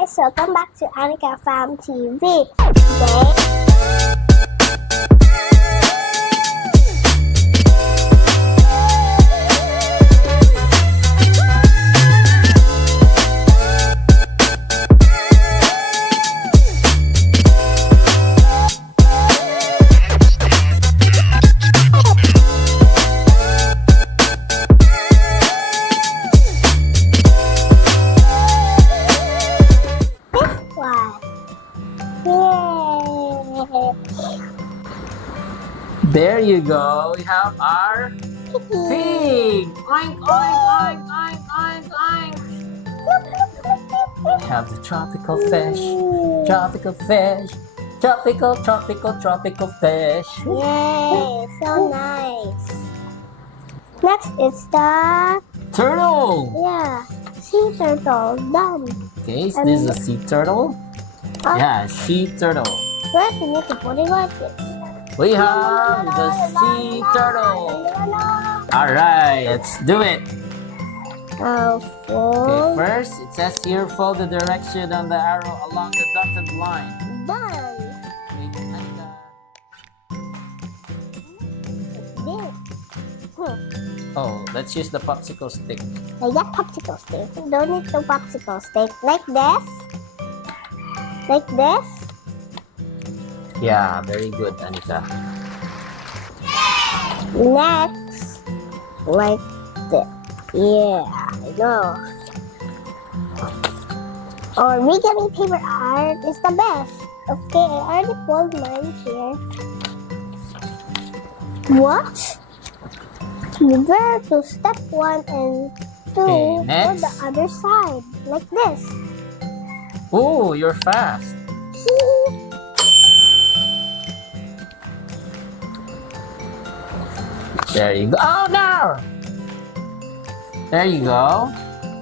guys, welcome back to Anika Fam TV. Today, There you go. We have our pig. Oink, oink, oink, oink, oink, oink. We have the tropical fish. Tropical fish. Tropical fish. Yay, so nice. Next is the Turtle. sea turtle. Done. Okay, so this is a sea turtle. Yeah, sea turtle. First, we need to put it like this. We have the sea turtle. Alright, let's do it. Okay, first it says here follow the direction on the arrow along the dotted line. Done. Oh, let's use the popsicle stick. Like that popsicle stick. Don't need the popsicle stick. Like this. Like this. Yeah, very good, Anika. Next, like this. Yeah, I know. Origami paper art is the best. Okay, I already pulled mine here. What? You go to step 1 and 2 Okay, for next. the other side. Like this. Oh, you're fast. There you go. Oh, no! There you go.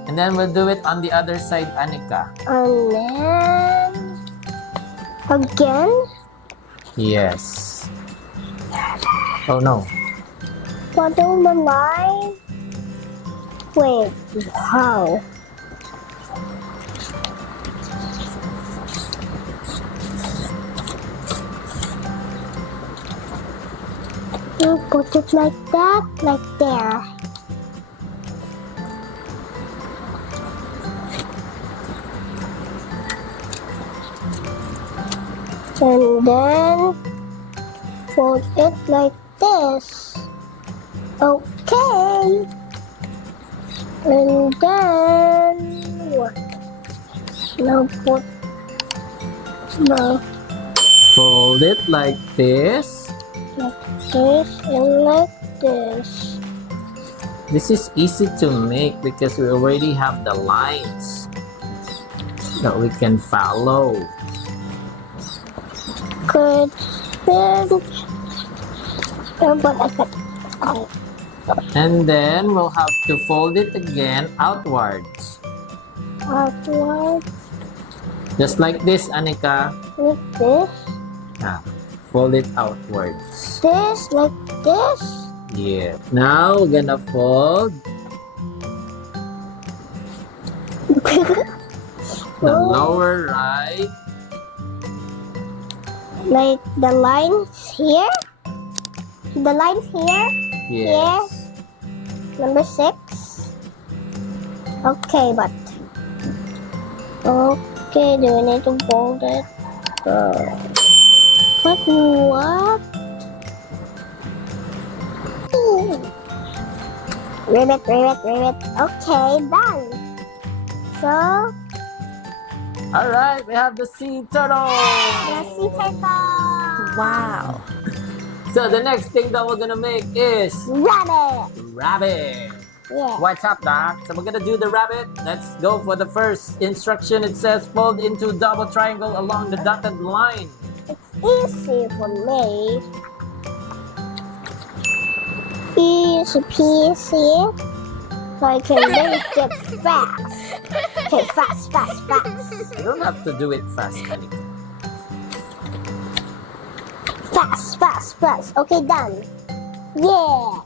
And then we'll do it on the other side, Anika. And then again. Yes. Oh, no. What on the line? Wait, how? You put it like that, like there. And then fold it like this. Okay. And then what? Now put the Fold it like this. this and like this. This is easy to make because we already have the lines that we can follow. Good. But I can. And then we'll have to fold it again outwards. Outward. Just like this, Anika. Like this. Ah, fold it outwards. This, like this. Yeah. Now we're gonna fold the lower right. Like the lines here. The lines here. Yes. Number 6. Okay, but okay, do we need to fold it? But what? Rivet. Okay, done. So, Alright, we have the sea turtle. the sea turtle. Wow. So the next thing that we're gonna make is Rabbit. rabbit. Yeah. What's up, Doc? So we're gonna do the rabbit. Let's go for the first instruction. It says fold into double triangle along the dotted line. It's easy for me. Easy peasy. So I can make it fast. Okay, fast. You don't have to do it fast, Anika. Fast. Okay, done. Yeah.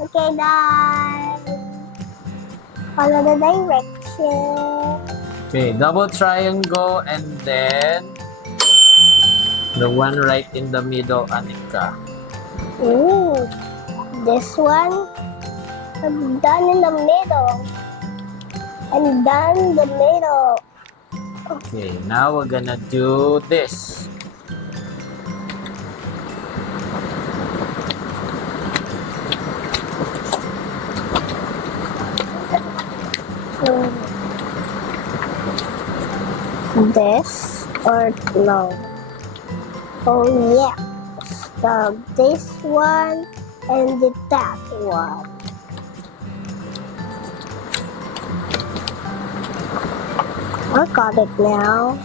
Okay, done. Follow the direction. Okay, double triangle and then the one right in the middle, Anika. Ooh, this one. I'm done in the middle. I'm done in the middle. Okay, now we're gonna do this. This or no? Oh yeah. So this one and that one. I got it now.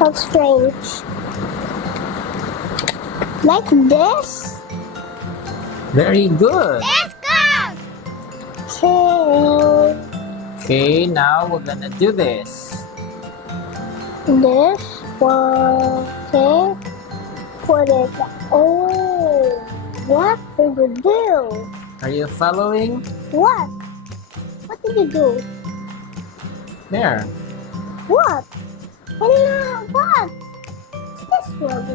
That's strange. Like this? Very good. Let's go! Okay, now we're gonna do this. This one. Okay. Put it. Oh, what did you do? Are you following? What? What did you do? There. What? I don't know. What? This one.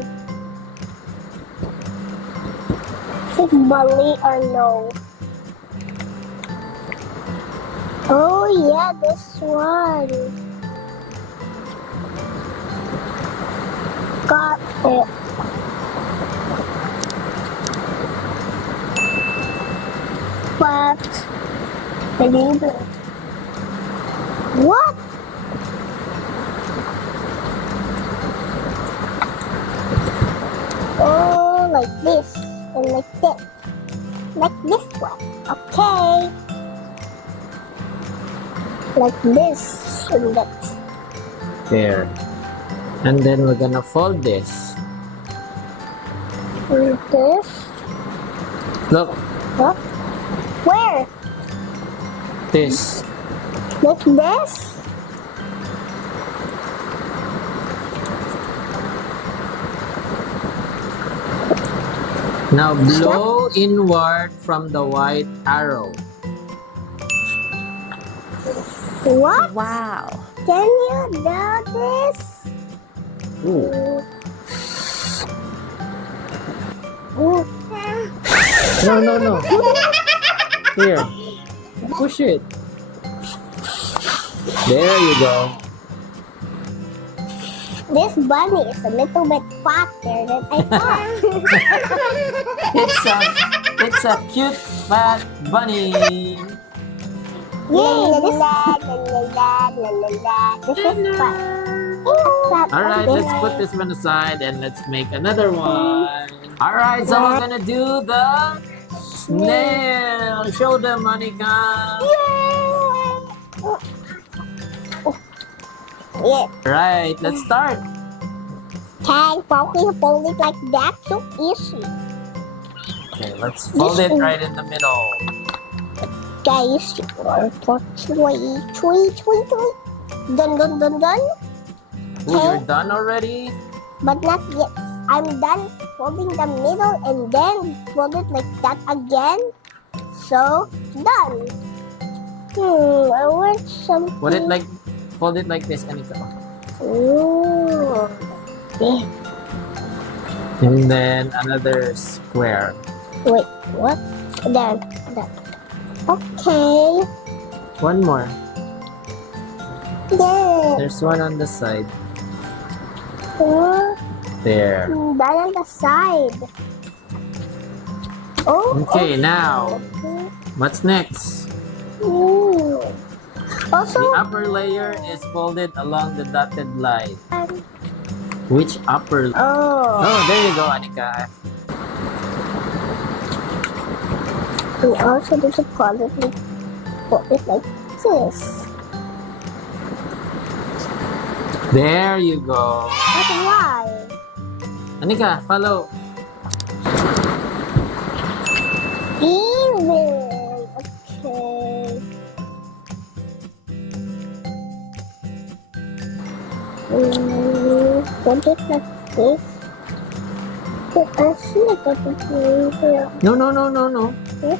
Is it bunny or no? Oh yeah, this one. Got it. But I didn't. What? Oh, like this and like this. Like this one. Okay. Like this and that. There. And then we're gonna fold this. And this. Look, What? Where? this. Like this? Now blow inward from the white arrow. What? Wow. Can you do this? Ooh. Ooh. No. Here. Push it. There you go. This bunny is a little bit fatter than I thought. It's a cute fat bunny. Yay! La la la la la la. This is fun. All right, let's put this one aside and let's make another one. All right, so we're gonna do the snail. Show them, Anika. Yeah. Right, let's start. Can fold it like that? So easy. Okay, let's fold it right in the middle. Guys, 1, 2, 3. Done. Ooh, you're done already? But not yet. I'm done folding the middle and then fold it like that again. So, done. I want something. Fold it like this, Anika. Ooh. Yeah. And then another square. Wait, what? Done. Okay. One more. There. There's one on the side. Done There. on the side. Oh. Okay, now, what's next? Ooh. Also, The upper layer is folded along the dotted line. Which upper? oh. Oh, there you go, Anika. We also do to fold it like this. There you go. But why? Anika, follow. Even. Okay. Put it like this. I see it. No. Yeah.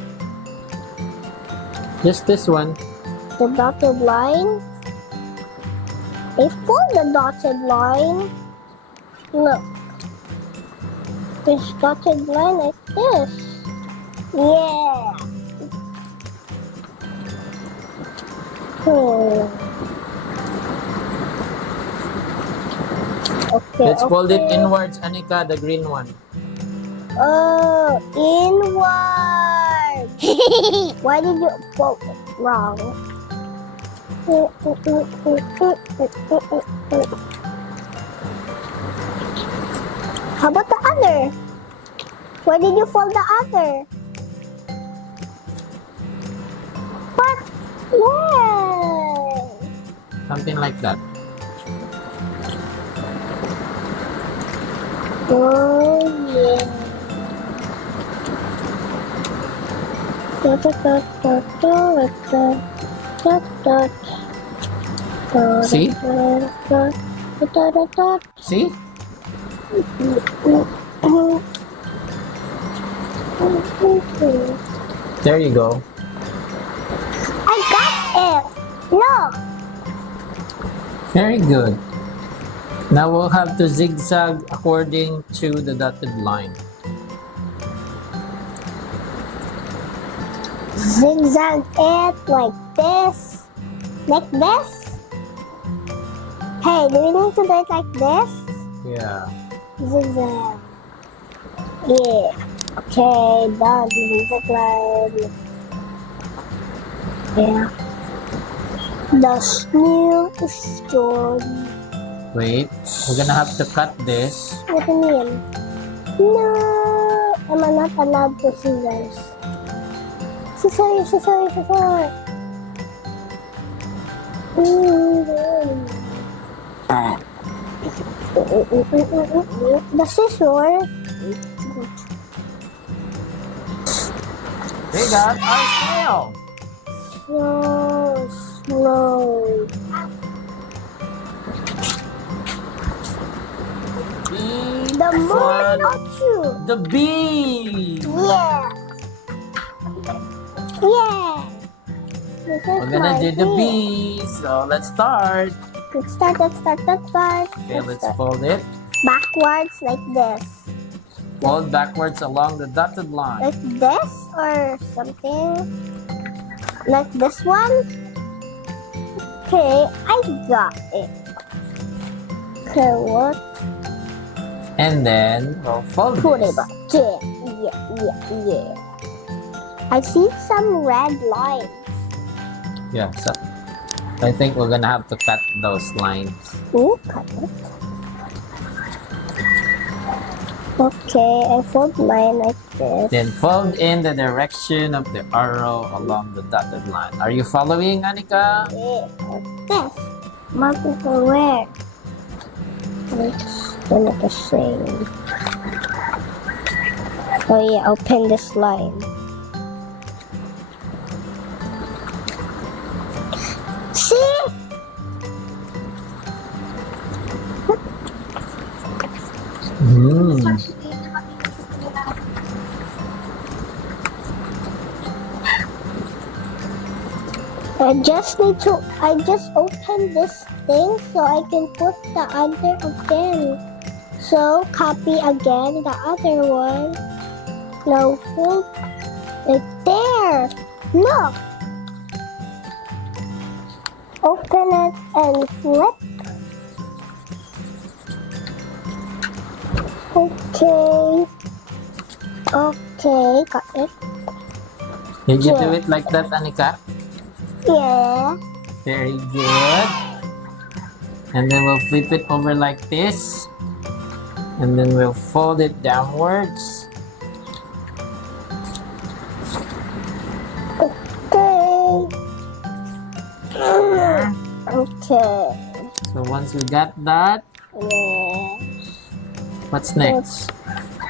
Just this one. The dotted line. I fold the dotted line. Look. This dotted line like this. Yeah. Okay. Let's fold it okay. inwards, Anika, the green one. Oh, inward. Why did you fold it wrong? How about the other? Why did you fold the other? What? Why? Something like that. Oh, yeah. See? See? There you go. I got it. Look. Very good. Now we'll have to zigzag according to the dotted line. Zigzag it like this. Like this. Hey, do we need to do it like this? Yeah. Zigzag. Yeah. Okay, done. Zigzag line. Yeah. The snail is done. Wait, we're gonna have to cut this. What do you mean? No, I'm not allowed to scissors. Scissors. The scissors. We got our snail. Slow. The moon not you. The bee. Yeah. Yeah. This is We're gonna my do the bee. bee. So let's start. Let's start. Okay, let's fold it. Backwards like this. Fold backwards along the dotted line. Like this or something. Like this one. Okay, I got it. Okay, what? And then we'll fold Put this. it back. Yeah. I see some red lines. Yeah, so I think we're gonna have to cut those lines. Ooh, cut it. Okay, I fold mine like this. Then fold in the direction of the arrow along the dotted line. Are you following, Anika? Yeah, like this. Marking for where? It's not the same. Oh yeah, I'll pin this line. See? I just open this thing so I can put the other again. So copy again the other one. Now fold it there. Look. Open it and flip. Okay, got it. Did you do Yeah. it like that, Anika? Yeah. Very good. And then we'll flip it over like this. And then we'll fold it downwards. Okay. So once we got that, Yeah. what's next?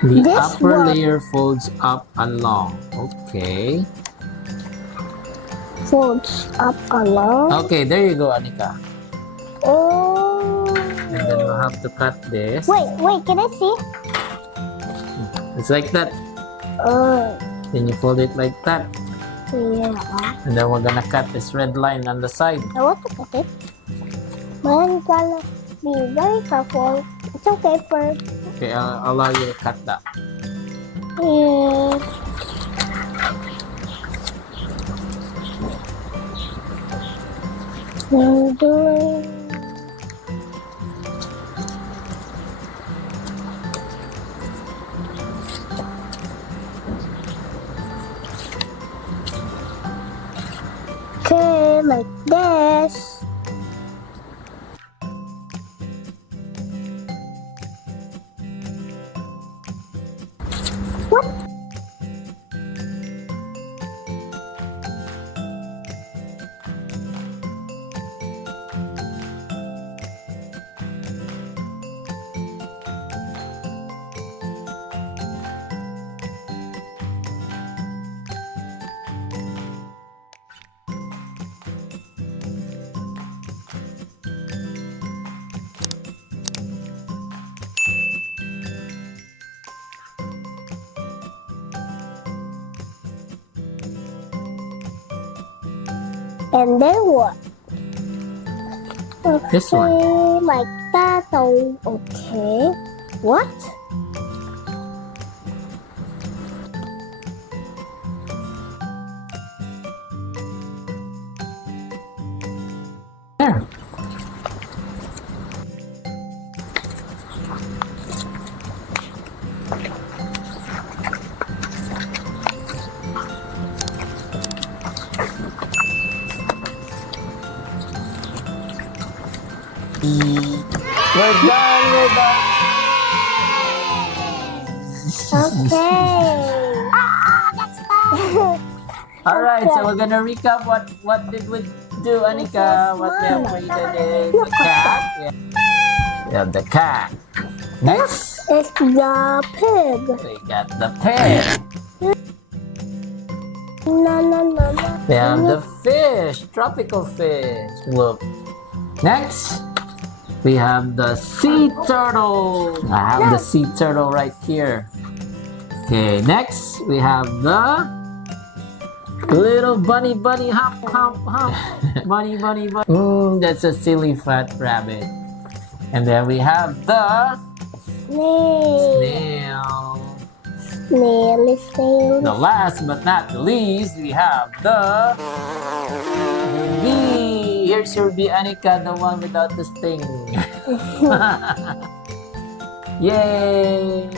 The This upper one. layer folds up along. Okay. Folds up along. Okay, there you go, Anika. Oh. And then we'll have to cut this. Wait, can I see? It's like that. Oh. Then you fold it like that. Yeah. And then we're gonna cut this red line on the side. I want to cut it. But I'm gonna be very careful. It's okay for... Okay, I'll allow you to cut that. Yeah. I'm doing... Okay, like this. What? And then what? Okay, This one. like that. Oh, okay. What? There. We're done, we're done. Okay. That's fine. Alright, so we're gonna recap what did we do, Anika? What we have created is the cat. Yeah, the cat. Next, It's the pig. we got the pig. No. We have the fish, tropical fish. Look. Next, we have the sea turtle. I have the sea turtle right here. Okay, next we have the little bunny hop. bunny. That's a silly fat rabbit. And then we have the Snail. snail. The last but not the least, we have the bee. Here's your bee, Anika, the one without the sting. Yay!